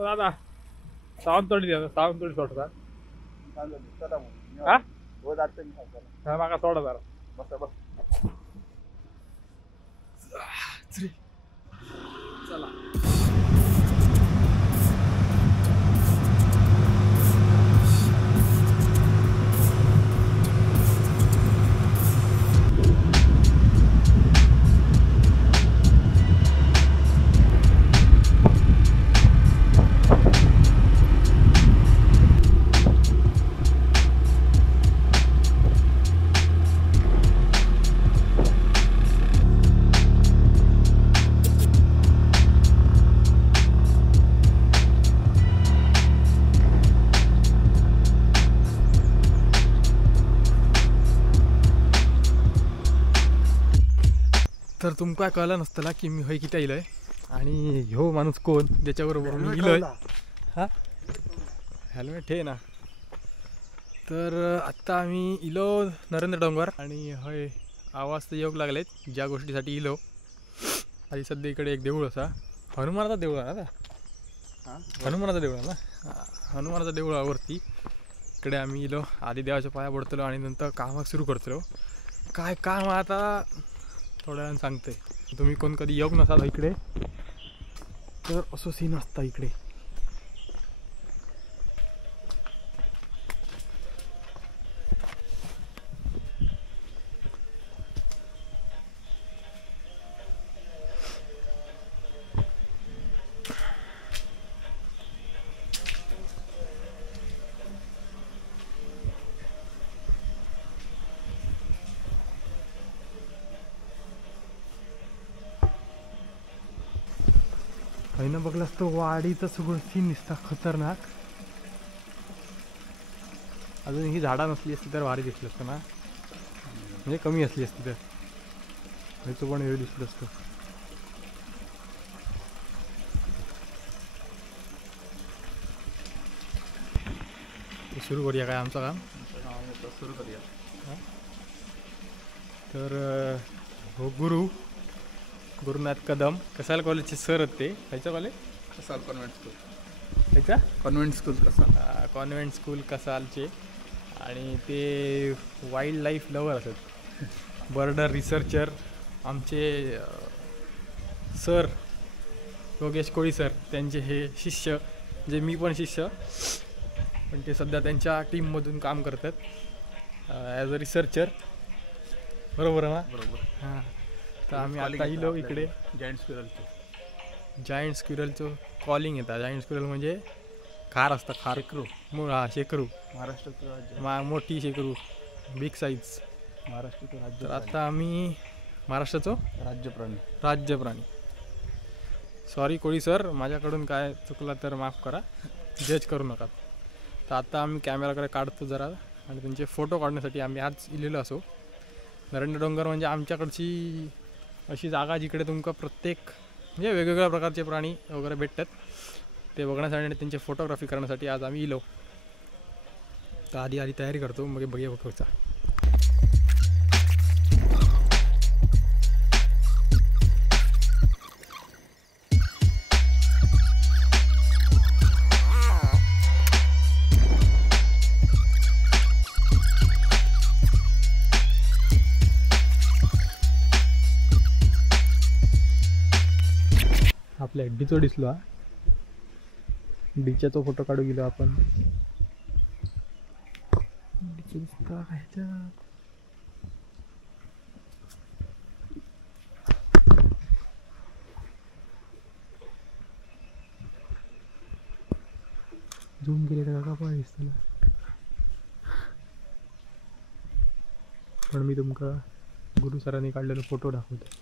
पण आता सावंतवाडी द्या सावंतवाडी सोडता हा मागा सोडा जरा बस बस चला तर तुमका कळलं नसतला की मी हय किती आयलंय आणि ह्यो माणूस कोण ज्याच्याबरोबर मी गेलोय हा हेल्मेट हे ना. तर आत्ता आम्ही इलो नरेंद्र डोंगर आणि हय आवाज तर येऊक लागलेत ज्या गोष्टीसाठी इलो. आधी सध्या इकडे एक देऊळ असा हनुमानाचा देऊळ आहे ना हनुमानाचा देऊळ आहे ना हनुमानाचा देऊळावरती इकडे आम्ही इलो आधी देवाच्या पाया पडतलो आणि नंतर कामाक सुरू करतलो. काय काम आता थोड्या वेळानं सांगते. तुम्ही कोण कधी येऊक नसाल इकडे तर असं सीन असता इकडे. हैनं बघलास तर वाडीचं सगळं सीन दिसता खतरनाक. अजून ही झाडा नसली असती तर भारी दिसलं असतं ना म्हणजे कमी असली असती तर ह्याचं पण वेळ दिसलं असतं. सुरू करूया काय आमचं काम सुरू करूया. तर हो गुरुनाथ कदम कसाल कॉलेजचे सर होते. खायचं कॉलेज कसाल कॉन्व्हेंट स्कूल खायचा convent school Kasal convent school कसालचे आणि ते वाईल्ड लाईफ लवर असत बर्डर रिसर्चर आमचे सर योगेश कोळी सर त्यांचे हे शिष्य जे मी पण शिष्य पण ते सध्या त्यांच्या टीममधून काम करतात ॲज अ रिसर्चर. बरोबर ना बरोबर हां. तर आम्ही आता इलो इकडे जायंट स्क्विरलचं कॉलिंग येतात. जायंट स्क्विरल म्हणजे खार असतं खार शेकरू हा शेकरू महाराष्ट्राचं मोठी शेकरू बिग साईज महाराष्ट्राचं राज्य. तर आता आम्ही महाराष्ट्राचं राज्य प्राणी सॉरी कोळी सर माझ्याकडून काय चुकला तर माफ करा जज करू नका. तर आता आम्ही कॅमेराकडे काढतो जरा आणि त्यांचे फोटो काढण्यासाठी आम्ही आज इलेलो असो. नरेंद्र डोंगर म्हणजे आमच्याकडची अशी जागा जिकडे तुमका प्रत्येक म्हणजे वेगवेगळ्या प्रकारचे प्राणी वगैरे भेटतात ते बघण्यासाठी आणि त्यांचे फोटोग्राफी करण्यासाठी आज आम्ही इलो. तर आधी तयारी करतो मग बघूया फोटोचा. आपल्या डीचो दिसलो हा डीच्याचो फोटो काढू गेलो आपण. दिसता झूम केले तर का पण दिसतला पण मी तुमका गुरु सरांनी काढलेला फोटो दाखवतो.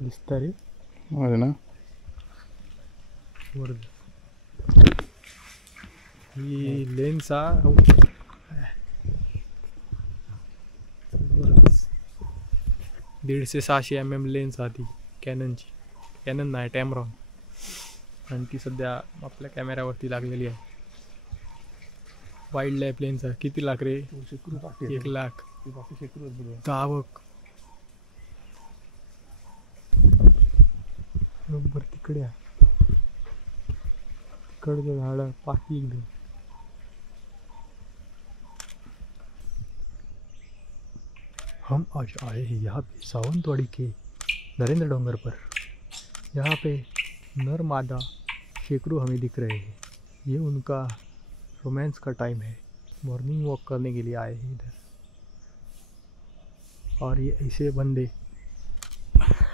दिसता रे ना ही लेन्स 150-600 mm लेन्स आधी कॅननची कॅनन नाही टॅमरॉन आणि ती सध्या आपल्या कॅमेऱ्यावरती लागलेली आहे. वाईल्ड लाईफ लेन्स किती लाख रे 1 लाख. दावक तिकड्या तिकडचं झाड पाकी एकदम. हम आज आए हैं यहाँ पे सावंतवाड़ी के नरेंद्र डोंगर पर. यहाँ पे नर मादा शेकरू हमें दिख रहे हैं. ये उनका रोमांस का टाइम है. मॉर्निंग वॉक करने के लिए आए हैं इधर. और ये ऐसे बंदे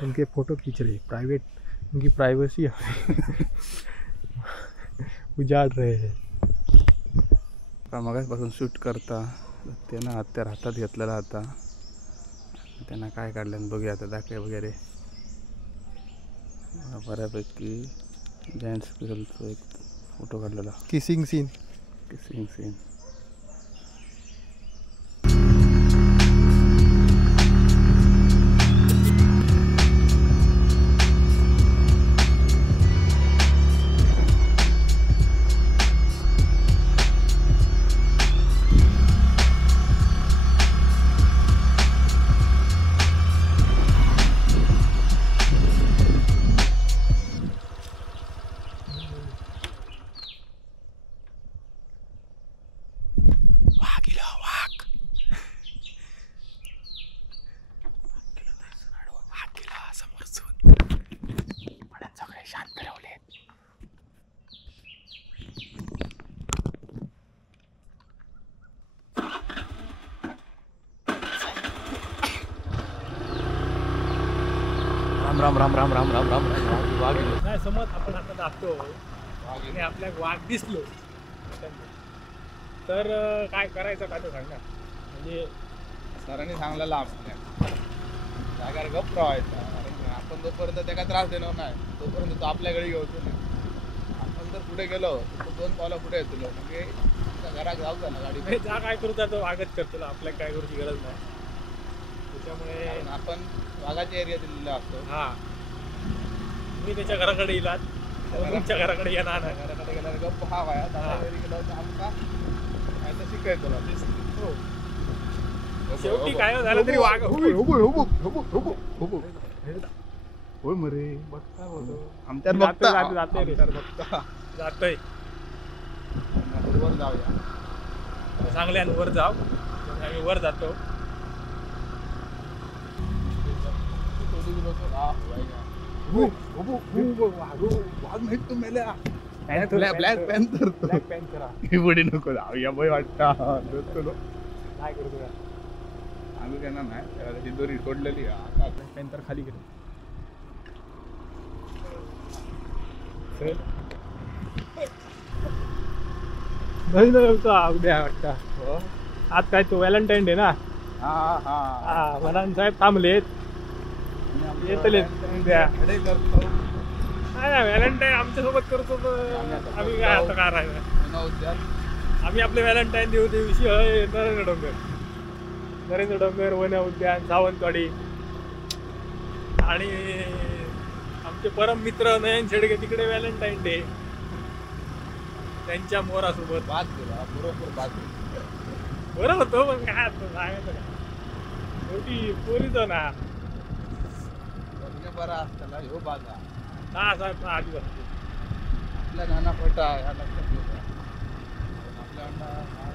उनके फ़ोटो खींच रहे. प्राइवेट उनकी प्राइवेसी उजाड़ रहे हैं. मगासपासून शूट करता त्यांना हत्यार हातात घेतलेला आता. त्यांना काय काढल्यानं बघूया आता दाखले वगैरे. बऱ्यापैकी जायंट स्क्विरलचा एक फोटो काढलेला. Kissing scene. Kissing scene. Ram Ram Ram Ram Ram Ram Ram. वाघ नाही समज आपण आता जातो आणि आपल्या वाघ दिसलो तर काय करायचं का ते सांगा. म्हणजे सरांनी सांगलेलं आपल्या जागार गप्प राहायचा. आपण जोपर्यंत त्याला त्रास देणार नाही तोपर्यंत तो आपल्याकडे घेऊन आपण जर पुढे गेलो तर 2 पावलं पुढे येतो. म्हणजे घरात जाऊ ना गाडी जा काय करू तो वागत करतो. आपल्याला काय करूची गरज नाही. त्याच्यामुळे आपण वाघाच्या एरिया दिलेला असतो. हा मी त्याच्या घराकडे येलात तुमच्या घराकडे येणार नाही. घराकडे गेल्यावर गप्प हा वाया दादा घरी गेलो तर आमका काय तर शिकायचं तुला. हो शेवटी काय झालं तरी वाघ होय मरे बघ काय बोलतो. आमच्यात जातोय वर जाऊया. चांगल्या वर जाऊ. आम्ही वर जातो. वाघ नाही तो मेल्या. Black panther. ब्लॅक पॅन्थर पुढे नको जाऊया बाई वाटता. काय करू तुला आम्ही त्यांना नाही ही दोरी सोडलेली. पॅन्थर खाली गेलो. नाही उद्या वाटतं. आज काय तो व्हॅलेंटाईन डे ना. हा मनान साहेब थांबलेत. येतले उद्या. नाही व्हॅलेंटाईन आमच्या सोबत करतो तर आम्ही काय आता काय राहिलं. आम्ही आपले व्हॅलेंटाईन दिवशी नरेंद्र डोंगर वन उद्यान सावंतवाडी आणि आमचे परम मित्र नयन शेडगे तिकडे व्हॅलेंटाईन डे त्यांच्या मोरासोबत. बरं होतं पण काय सांगायचं का शेवटी पोरीचं ना. बरा असताना ह्यो बाजा हा साहेब आधी बसतो. आपल्या नाना फटा ह्या लक्षात घेऊया. आपल्या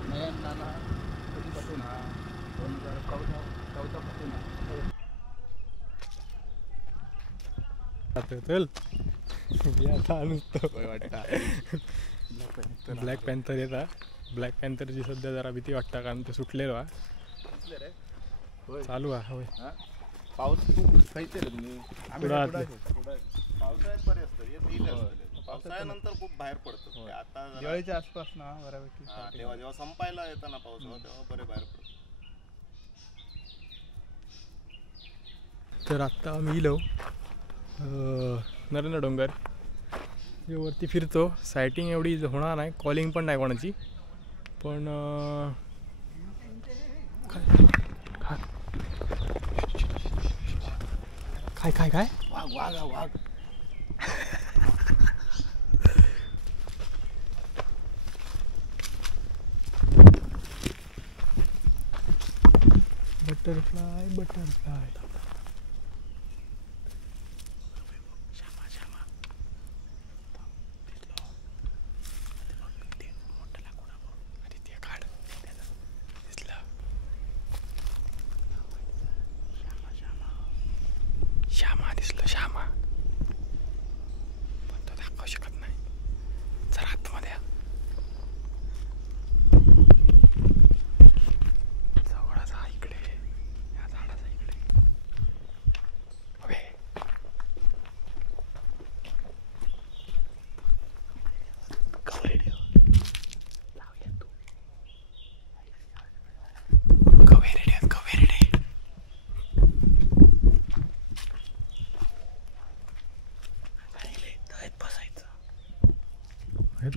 नयन नाना कधीपासून हा 2014 पासून चल आता नुसतं वाटतं. ब्लॅक पॅन्थर येतात. ब्लॅक पॅन्थरची सध्या जरा भीती वाटतं कारण ते सुटलेलो चालू आहे. होय पाऊस खूप खायचे तुम्ही. पावसाळ्यात बरे असतं. पावसाळ्यानंतर खूप बाहेर पडतो. आता दिवाळीच्या आसपास ना बऱ्यापैकी तेव्हा जेव्हा संपायला येतं ना पावसाळा तेव्हा बरे बाहेर पडतो. तर आत्ता आम्ही इलो नरेंद्र डोंगर वरती फिरतो. सायटिंग एवढी होणार नाही. कॉलिंग पण नाही कोणाची. पण काय काय काय वाघ वाघ वाघ. Butterfly butterfly.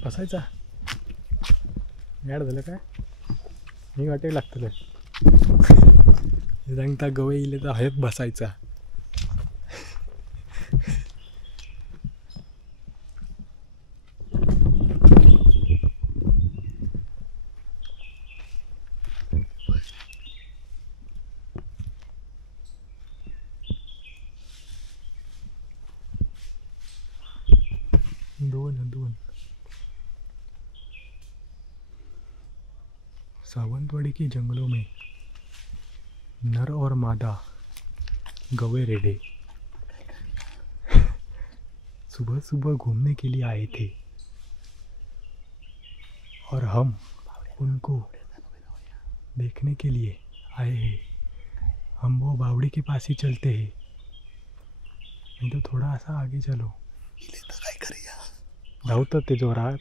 बसायचा याड झालं काय मी वाटेल लागतं सांगता गवई इले तर हयत बसायचा. दोन सावंतवाड़ी के जंगलों में नर और मादा गवे रेडे सुबह सुबह घूमने के लिए आए थे और हम उनको देखने के लिए आए हैं. हम वो बावड़ी के पास ही चलते हैं. नहीं तो थोड़ा सा आगे चलो. धावतात ते जोरात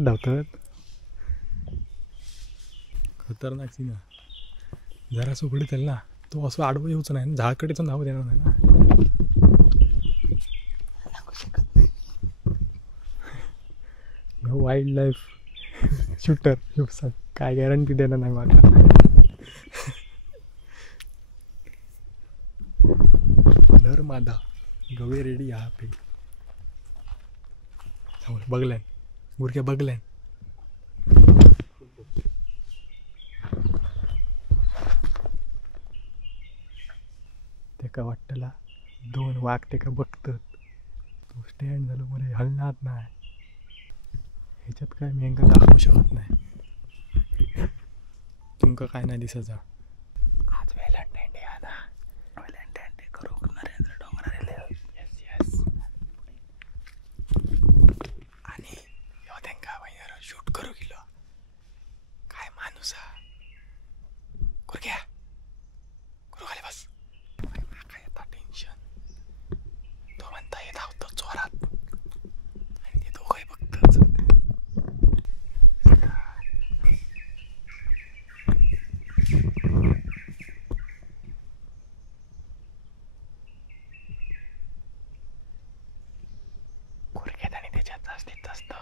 धावतात. खतरनाक सीन जरा सुकडे चल ना तो असं आडवं येऊच नाही झाडकडे तो धाव देणार नाही ना. वाईल्ड लाईफ शूटर काय गॅरंटी देणार नाही मला. नर मादा गवे रेडी यहाँ पे बघल्यान गुरक्या बघल्यान. तेका वाटतला 2 वाघ तेका बघतात. तो स्टँड झालो मरे हलणार नाही. ह्याच्यात काय मी यांका दाखवू शकत नाही. तुमका काय नाही दिसायचा. आज व्हॅलेंटाईन डे आहे ना. व्हॅलेंटाईन डे करू नरेंद्र डोंगराले. येस आणि ह्यो त्यांका वयर शूट करू गेलो. काय माणूस हा. गुरक्या गुरु खाली बस. काय येता टेन्शन. तो म्हणता येत धावतो जोरात आणि ते दोघंही बघतात. गुरक्यात आणि त्याच्यात जास्तीत जास्त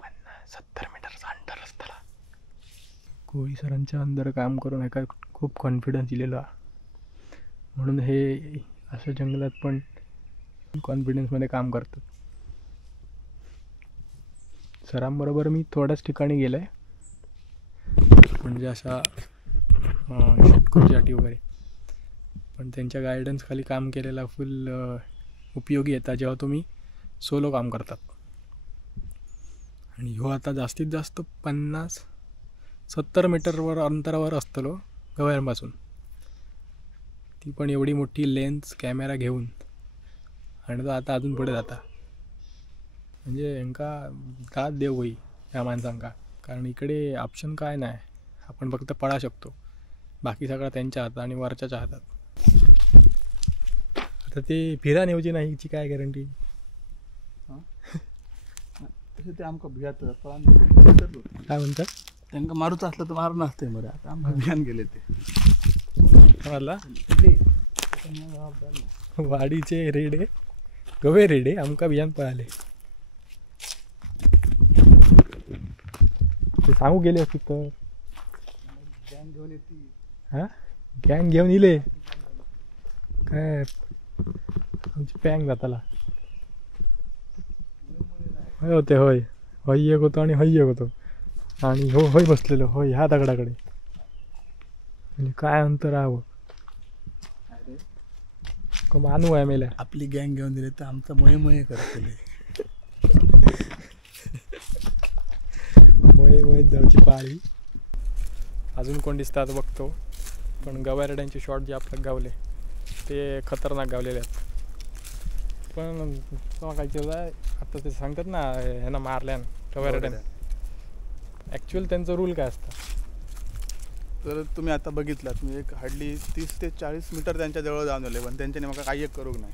50-70 मीटरचा अंतर असताना. कोळी सरांच्या अंदर काम करून एका खूप कॉन्फिडन्स दिलेला म्हणून हे अशा जंगलात पण कॉन्फिडन्समध्ये काम करतात. सरांबरोबर मी थोड्याच ठिकाणी गेलो आहे म्हणजे अशा शूटसाठी वगैरे. पण त्यांच्या गायडन्स खाली काम केलेला फुल उपयोगी येतात जेव्हा तुम्ही सोलो काम करतात. आणि ह्यो आता जास्तीत जास्त 50-70 मीटरवर अंतरावर असतलो गव्यांपासून. ती पण एवढी मोठी लेन्स कॅमेरा घेऊन आणि तो आता अजून पुढे जाता. म्हणजे यांका दाद देव होई ह्या माणसांका. कारण इकडे ऑप्शन काय नाही. आपण फक्त पळा शकतो. बाकी सगळं त्यांच्या हातात आणि वरच्याच्या हातात. आता ते फिरा नेवची नाही हिची काय गॅरंटी. तसे ते आमका भियात काय म्हणतात त्यांना मारूच असलं तर मारून असते मरे. आता आमका भियान गेले ते मला वाडीचे रेडे गवे रेडे आमका भियान पळाले. ते सांगू गेले असते तर गँग घेऊन येते. हां गँग घेऊन इले काय आमची पॅंग जाताला. होय होते होय हय एक होतो आणि हय एक होतो आणि हो होय बसलेलो होय ह्या दगडाकडे. म्हणजे काय अंतर हवं का मानू आहे मेल्या. आपली गँग घेऊन दिले तर आमचा मोहे करते. मोहे जाऊची पाळी. अजून कोण दिसतात बघतो. पण गवारड्यांचे शॉट जे आपल्याला गावले ते खतरनाक गावलेले आहेत. पण काय केलं आता ते सांगतात ना ह्यांना मारल्यान गवारड्यानं. ॲक्च्युअल त्यांचं रूल काय असतं. तर तुम्ही आता बघितलात मी एक हार्डली 30 ते 40 मीटर त्यांच्या जवळ जाऊन आले. पण त्यांच्याने म्हाका काही एक करूक नाही.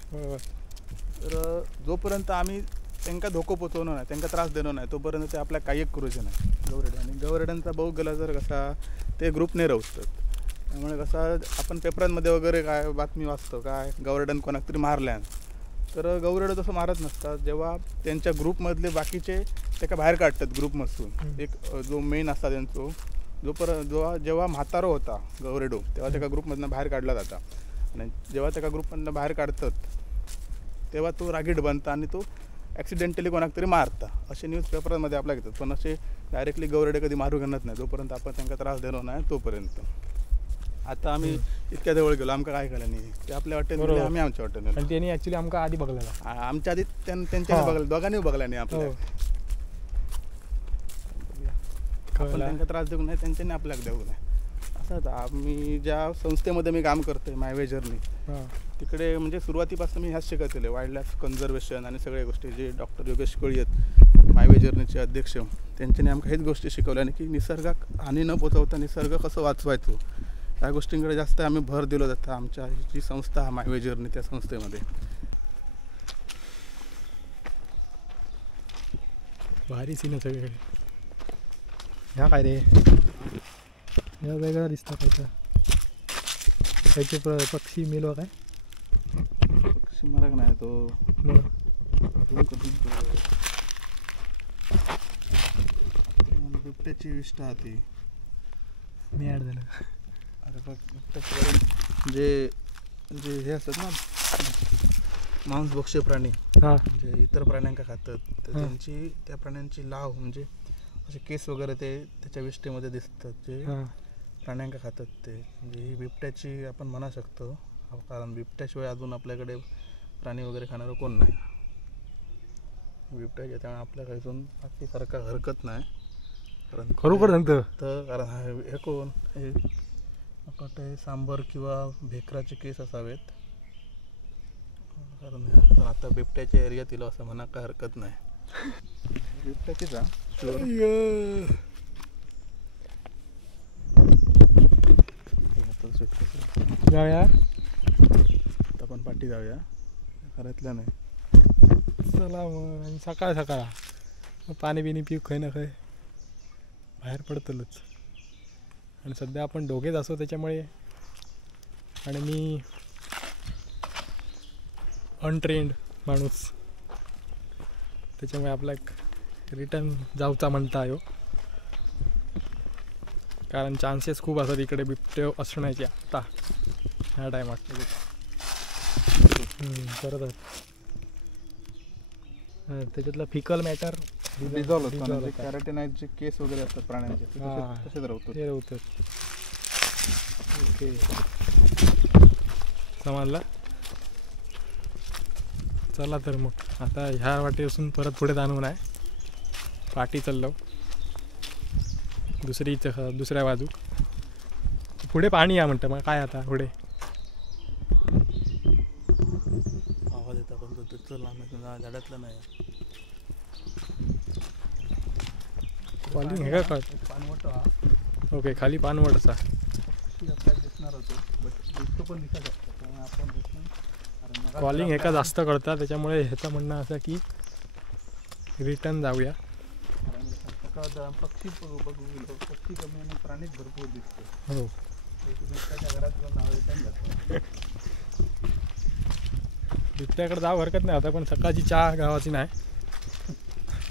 तर जोपर्यंत आम्ही त्यांना धोको पोचवणं नाही त्यांना त्रास देणं नाही तोपर्यंत ते आपल्याला काही एक करूचे नाही. गवरेडे आणि गवरेड्यांचा भाऊ गेला जर कसा ते ग्रुपने राहतात. त्यामुळे कसं आपण पेपरांमध्ये वगैरे काय बातमी वाचतो काय गवरेड्यानं कोणाक तरी मारल्यान तर गौरेडो तसं मारत नसतात. जेव्हा त्यांच्या ग्रुपमधले बाकीचे त्याका बाहेर काढतात ग्रुपमधून. एक जो मेन असता त्यांचो जेव्हा म्हातारो होता गौरेडो तेव्हा त्याका ग्रुपमधनं बाहेर काढला जाता. आणि जेव्हा त्याका ग्रुपमधनं बाहेर काढतात तेव्हा तो रागीट बनता आणि तो ॲक्सिडेंटली कोणाक तरी मारता. असे न्यूजपेपरमध्ये आपल्या घेतात. पण असे डायरेक्टली गौरेडे कधी मारू घालत नाही जोपर्यंत आपण त्यांना त्रास देणार नाही तोपर्यंत. आता आम्ही इतक्या जवळ गेलो आमका काय कळलं नाही. ते आपल्या वाटेने आम्ही आमच्या वाटेने. आणि त्यांनी ॲक्च्युली आमका आधी बघलेला. आमच्या आधी त्यांच्याने बघलं दोघांनी बघला नाही आपल्याला. आपण त्यांना त्रास देऊ नाही त्यांच्याने आपल्याला देऊ नाही असं. आम्ही ज्या संस्थेमध्ये मी काम करतोय मायवे जर्नी तिकडे म्हणजे सुरुवातीपासून मी ह्याच शिकवलेले वाईल्ड लाईफ कन्झर्वेशन आणि सगळ्या गोष्टी. जे डॉक्टर योगेश कळी आहेत मायवे जर्नीचे अध्यक्ष त्यांच्याने आमका हेच गोष्टी शिकवल्या की निसर्गात हानी न पोचवता निसर्ग कसं वाचवायचो या गोष्टींकडे जास्त आम्ही भर दिलो जातं. आमच्या जी संस्था मायवे जर्नी त्या संस्थेमध्ये. भारी सीन आहे सगळीकडे. ह्या काय रे ह्या वेगळा दिसता काय त्याचे पक्षी मेलो काय पक्षी मरक नाही तो बिबट्याची विष्ठा ती मी ॲड झालं. अरे बघ जे जे हे असतात ना मांसभक्षी प्राणी म्हणजे इतर प्राण्यांका खातात तर त्यांची त्या प्राण्यांची लाव म्हणजे असे केस वगैरे ते त्याच्या विष्ठेमध्ये दिसतात जे प्राण्यांका खातात ते. म्हणजे ही बिबट्याची आपण म्हणू शकतो कारण बिबट्याशिवाय अजून आपल्याकडे प्राणी वगैरे खाणारं कोण नाही. बिबट्याच्या त्यामुळे आपल्या खायचून बाकीसारखा हरकत नाही. कारण खरोखर सांगतं तर कारण हे कोण हे वाटतं सांबर किंवा भेकराचे केस असावेत. कारण आता बिबट्याच्या एरियात येलो असं म्हणा काय हरकत नाही. बिबट्याचीच जाऊया आपण पाठी जाऊया घरातल्या नाही. चला मग सकाळ सकाळ पाणी बिणी पिऊ खै ना खै बाहेर पडतलच. आणि सध्या आपण दोघेच असो त्याच्यामुळे आणि मी अनट्रेंड माणूस त्याच्यामुळे आपला एक रिटर्न जाऊचा म्हणता येऊ. कारण चान्सेस खूप असतात इकडे बिबटे असण्याचे आत्ता ह्या टायमात करत त्याच्यातलं फिकल मॅटर कॅरोटिनाइडचे केस वगैरे असतात प्राण्यांचे तसेच राहतात ते राहतात. ओके समजला. चला तर मग आता ह्या वाटेपासून परत पुढे जाणवू नाही. पाठी चाललो दुसऱ्या बाजू पुढे पाणी या म्हणतं. मग काय आता पुढे आवाज येता पण तो झाडातलं नाही. कॉलिंग आहे का पानवट हा ओके खाली पानवट असा दिसणार होतो बट दिसतो पण दिसत असतो त्यामुळे आपण दिसणार. कॉलिंग एका जास्त करतात त्याच्यामुळे ह्याचं म्हणणं असं की रिटर्न जाऊया. पक्षी बघू गेलो पक्षी कमी आणि प्राणीच भरपूर दिसतो. हो घरात नाव रिटर्न जातो. बिबट्याकडे जाऊ हरकत नाही आता पण सकाळची चहा गावाची नाही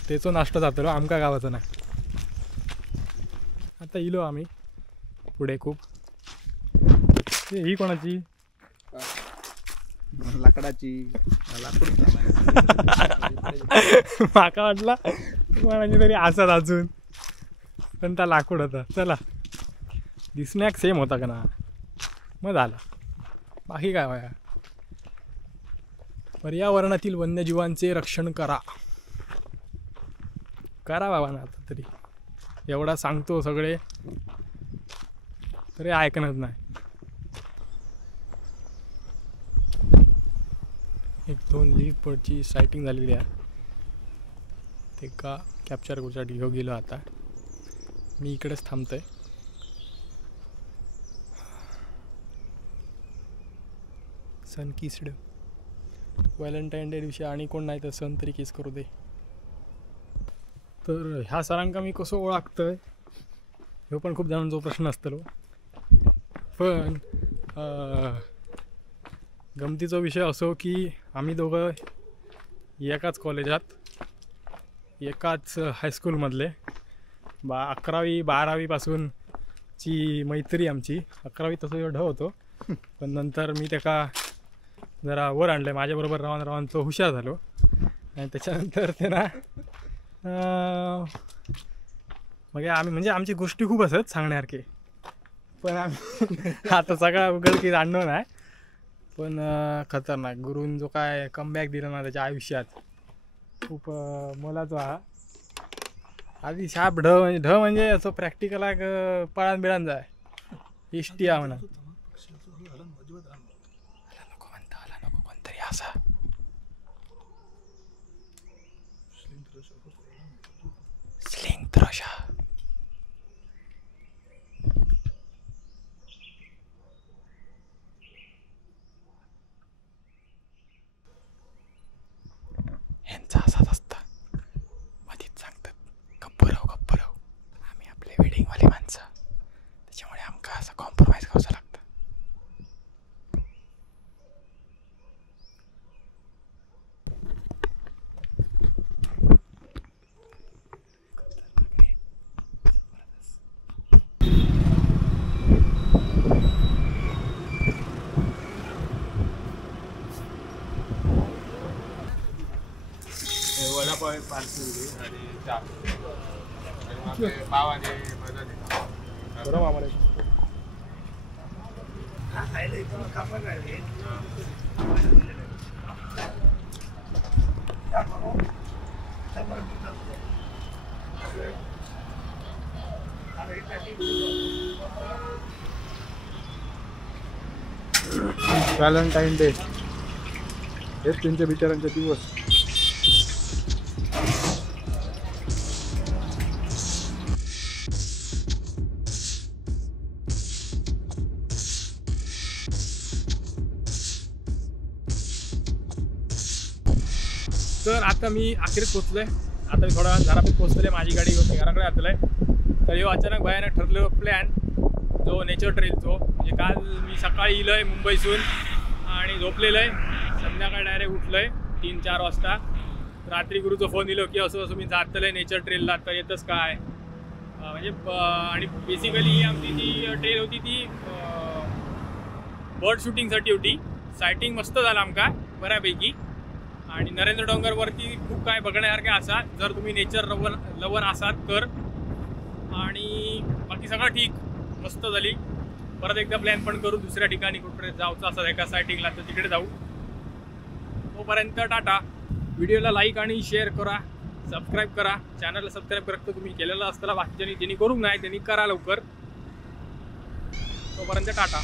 तेचो नाश्ता जातो आमका गावाचा नाही. आता इलो आम्ही पुढे खूप. ही कोणाची लाकडाची लाकूड माका वाटला कोणाची तरी असत अजून पण त्या लाकूड होता. चला दिसण्याक सेम होता का ना मग झाला. बाकी काय वया पर्यावरणातील वन्यजीवांचे रक्षण करा बाबा ना. आता तरी एवढा सांगतो सगळे तरी ऐकणच नाही. एक दोन लीफ बर्डची सायटिंग झालेली आहे ते का कॅप्चर करूसाठी घेऊ गेलो. आता मी इकडेच थांबतोय. सन किस्ड व्हॅलेंटाईन डे दिवशी आणि कोण नाही तर सन तरी किस करू दे. तर ह्या सरांका मी कसं ओळखतोय ह्यो पण खूप जणांचा प्रश्न असतलो. पण गमतीचा विषय असो की आम्ही दोघं एकाच कॉलेजात एकाच हायस्कूलमधले 11वी-12वीपासूनची मैत्री आमची. 11वी तसं ढ होतो पण नंतर मी त्याका जरा वर आणलं माझ्याबरोबर राहून राहून तो हुशार झालो आणि त्याच्यानंतर ते ना मग आम्ही म्हणजे आमची गोष्टी खूप असत सांगण्यासारखे पण आम्ही आता सगळा उघडकीस आणलो नाही पण खतरनाक गुरुन जो काय कमबॅक दिला ना त्याच्या आयुष्यात खूप मला तो हा आधी शाप ढ म्हणजे असं प्रॅक्टिकला पळान बिळान जाय इष्टी हा म्हणा नको कोणतरी असा स्लिंग थ्रोशा यांचा असाच असतं मधीच सांगतात गप्पराव आम्ही आपले वेडिंगवाले माणसं त्याच्यामुळे आमका असं कॉम्प्रोमाइज करावं लागतं. वडापाव पार्सल आणि चहा आणि पाव आणि भजा दे. बरं आम्हाला व्हॅलेंटाईन डे हेच त्यांच्या बिचारांचे दिवस. तर आता मी अखेरीत पोचलोय. आता मी थोडा घरात पोचतोय माझी गाडी घेऊन घराकडे आतलोय. तर ह्यो अचानक भयानक ठरलेलो प्लॅन जो नेचर ट्रेलचो म्हणजे काल मी सकाळी इलोय मुंबईसून आणि झोपलेलो आहे संध्याकाळी डायरेक्ट उठलोय 3-4 वाजता. रात्री गुरुचा फोन दिलो की असं असं मी जातलोय नेचर ट्रेलला तर येतच काय म्हणजे आणि बेसिकली ही आमची जी ट्रेल होती ती बर्ड शूटिंगसाठी होती. सायटिंग मस्त झाला आमका बऱ्यापैकी आणि नरेंद्र डोंगरवरती खूप काय बघण्यासारखे असा जर तुम्ही नेचर लवर असाल तर. आणि बाकी सगळं ठीक मस्त झाली. परत एकदा प्लॅन पण करू दुसऱ्या ठिकाणी कुठे जायचं असं एका सायटिंगला तर तिकडे जाऊ. तोपर्यंत टाटा. व्हिडिओला लाईक आणि शेअर करा सबस्क्राईब करा. चॅनलला सबस्क्राईब करत तुम्ही केलेलं असताना बाकीच्यांनी ज्यांनी करू नाही त्यांनी करा लवकर. तोपर्यंत टाटा.